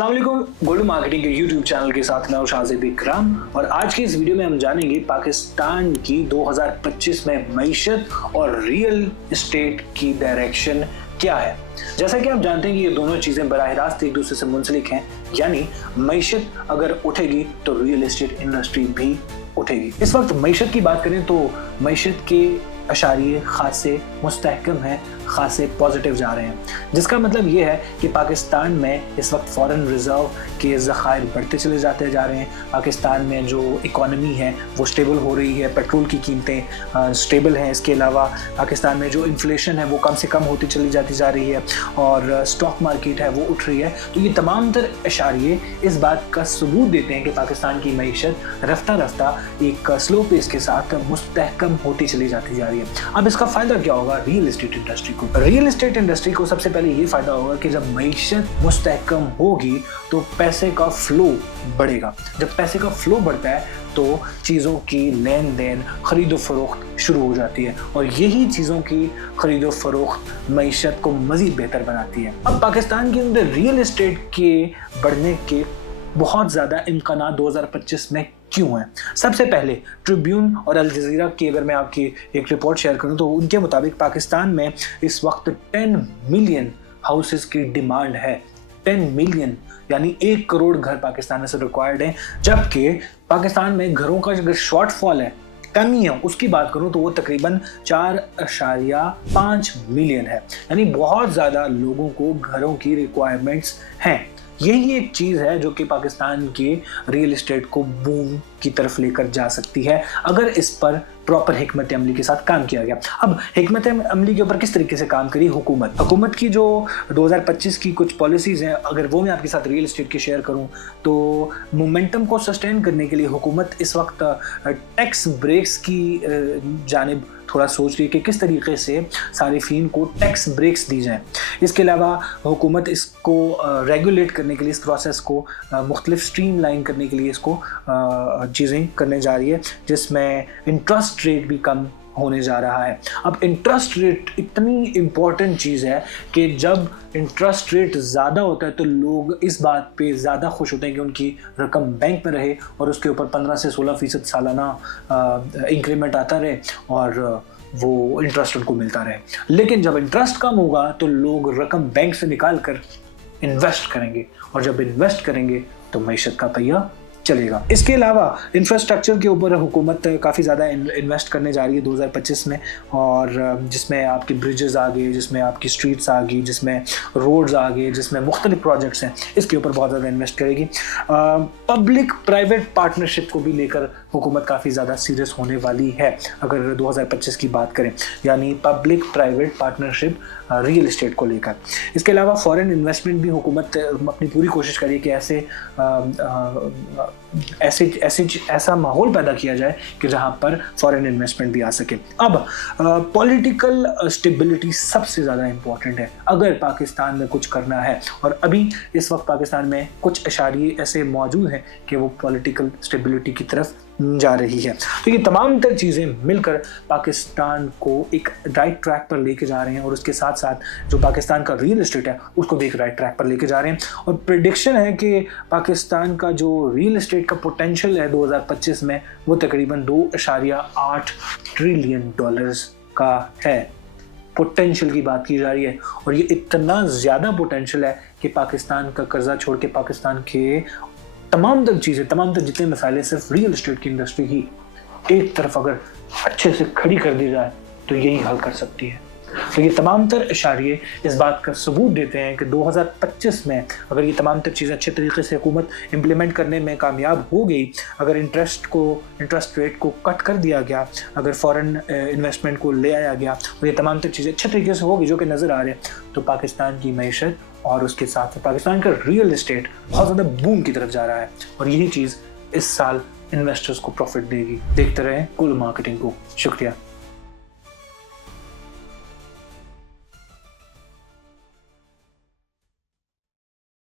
अस्सलाम वालेकुम। Golden marketing के यूट्यूब चैनल के साथ मैं शाहज़ेब इकराम और आज की इस वीडियो में हम जानेंगे पाकिस्तान की 2025 में मईशत और रियल एस्टेट की डायरेक्शन क्या है। जैसा कि आप जानते हैं कि ये दोनों चीजें बराह रास्त एक दूसरे से मुंसलिक हैं, यानी मईशत अगर उठेगी तो रियल एस्टेट इंडस्ट्री भी उठेगी। इस वक्त मईशत की बात करें तो मईशत के अशारिये खासे मुस्तहकम हैं, खासे पॉजिटिव जा रहे हैं, जिसका मतलब ये है कि पाकिस्तान में इस वक्त फॉरेन रिजर्व के ज़खायर बढ़ते चले जाते जा रहे हैं। पाकिस्तान में जो इकॉनमी है वो स्टेबल हो रही है, पेट्रोल की कीमतें स्टेबल हैं। इसके अलावा पाकिस्तान में जो इन्फ्लेशन है वो कम से कम होती चली जाती जा रही है और स्टॉक मार्केट है वो उठ रही है। तो ये तमाम तर अशारिये इस बात का सबूत देते हैं कि पाकिस्तान की मईशत रफ्ता रफ्ता एक स्लो पेस के साथ मुस्तहकम होती चली जाती जा रही है। अब इसका फ़ायदा क्या होगा रियल एस्टेट इंडस्ट्री को? रियल एस्टेट इंडस्ट्री को सबसे पहले ये फ़ायदा होगा कि जब मईशत मुस्तहकम होगी तो पैसे का फ्लो बढ़ेगा। जब पैसे का फ्लो बढ़ता है तो चीज़ों की लेन देन खरीदो फरोख्त शुरू हो जाती है और यही चीज़ों की खरीदो फरोख्त मईशत को मज़ीद बेहतर बनाती है। अब पाकिस्तान के अंदर रियल एस्टेट के बढ़ने के बहुत ज़्यादा इम्कानात 2025 में क्यों है? सबसे पहले ट्रिब्यून और अल जज़ीरा की अगर मैं आपकी एक रिपोर्ट शेयर करूं तो उनके मुताबिक पाकिस्तान में इस वक्त 10 मिलियन हाउसेस की डिमांड है। 10 मिलियन यानी 1 करोड़ घर पाकिस्तान में से रिक्वायर्ड है, जबकि पाकिस्तान में घरों का अगर शॉर्टफॉल है, कमी है, उसकी बात करूं तो वो तकरीबन 4.5 मिलियन है। यानी बहुत ज़्यादा लोगों को घरों की रिक्वायरमेंट्स हैं। यही एक चीज़ है जो कि पाकिस्तान के रियल एस्टेट को बूम की तरफ लेकर जा सकती है अगर इस पर प्रॉपर हिकमत अमली के साथ काम किया गया। अब हिकमत अमली के ऊपर किस तरीके से काम करी हुकूमत की जो 2025 की कुछ पॉलिसीज़ हैं, अगर वो मैं आपके साथ रियल एस्टेट की शेयर करूं तो मोमेंटम को सस्टेन करने के लिए हुकूमत इस वक्त टैक्स ब्रेक्स की जानिब थोड़ा सोच रही है कि किस तरीके से सारिफीन को टैक्स ब्रेक्स दी जाएं। इसके अलावा हुकूमत इसको रेगुलेट करने के लिए, इस प्रोसेस को मुख्तलिफ स्ट्रीमलाइन करने के लिए इसको चीज़ें करने जा रही है, जिसमें इंटरेस्ट रेट भी कम होने जा रहा है। अब इंटरेस्ट रेट इतनी इम्पॉर्टेंट चीज़ है कि जब इंटरेस्ट रेट ज़्यादा होता है तो लोग इस बात पे ज़्यादा खुश होते हैं कि उनकी रकम बैंक में रहे और उसके ऊपर 15 से 16% सालाना इंक्रीमेंट आता रहे और वो इंटरेस्ट उनको मिलता रहे। लेकिन जब इंटरेस्ट कम होगा तो लोग रकम बैंक से निकाल कर इन्वेस्ट करेंगे और जब इन्वेस्ट करेंगे तो मईशत का पहिया चलेगा। इसके अलावा इंफ्रास्ट्रक्चर के ऊपर हुकूमत काफ़ी ज़्यादा इन्वेस्ट करने जा रही है 2025 में, और जिसमें आपकी ब्रिजेस आ गई, जिसमें आपकी स्ट्रीट्स आ गई, जिसमें रोड्स आ गए, जिसमें मुख्तलिफ प्रोजेक्ट्स हैं, इसके ऊपर बहुत ज़्यादा इन्वेस्ट करेगी। पब्लिक प्राइवेट पार्टनरशिप को भी लेकर हुकूमत काफ़ी ज़्यादा सीरियस होने वाली है अगर 2025 की बात करें, यानी public private partnership real estate को लेकर। इसके अलावा फॉरेन इन्वेस्टमेंट भी हुकूमत अपनी पूरी कोशिश करी कि ऐसा माहौल पैदा किया जाए कि जहां पर फॉरेन इन्वेस्टमेंट भी आ सके। अब पॉलिटिकल स्टेबिलिटी सबसे ज़्यादा इम्पॉर्टेंट है अगर पाकिस्तान में कुछ करना है, और अभी इस वक्त पाकिस्तान में कुछ इशारे ऐसे मौजूद हैं कि वो पॉलिटिकल स्टेबिलिटी की तरफ जा रही है। तो ये तमाम तर चीज़ें मिलकर पाकिस्तान को एक राइट ट्रैक पर लेके जा रहे हैं और उसके साथ साथ जो पाकिस्तान का रियल एस्टेट है उसको भी एक राइट ट्रैक पर लेके जा रहे हैं। और प्रेडिक्शन है कि पाकिस्तान का जो रियल एस्टेट का पोटेंशियल है 2025 में वो तकरीबन $2.8 ट्रिलियन का है। पोटेंशियल की बात की जा रही है और ये इतना ज़्यादा पोटेंशियल है कि पाकिस्तान का कर्जा छोड़ के पाकिस्तान के तमाम तर चीज़ें, तमाम तर जितने मसाइले सिर्फ रियल एस्टेट की इंडस्ट्री ही एक तरफ अगर अच्छे से खड़ी कर दी जाए तो यही हल कर सकती है। तो ये तमाम तर इशारे इस बात का सबूत देते हैं कि 2025 में अगर ये तमाम तर चीज़ें अच्छे तरीके से हुकूमत इम्प्लीमेंट करने में कामयाब हो गई, अगर इंटरेस्ट रेट को कट कर दिया गया, अगर फॉरेन इन्वेस्टमेंट को ले आया गया और ये तमाम तर चीज़ें अच्छे तरीके से होगी जो कि नज़र आ रहे हैं, तो पाकिस्तान की मईशत और उसके साथ पाकिस्तान का रियल एस्टेट बहुत ज़्यादा बूम की तरफ जा रहा है और यही चीज़ इस साल इन्वेस्टर्स को प्रॉफिट देगी। देखते रहें गोल्डन मार्केटिंग को। शुक्रिया।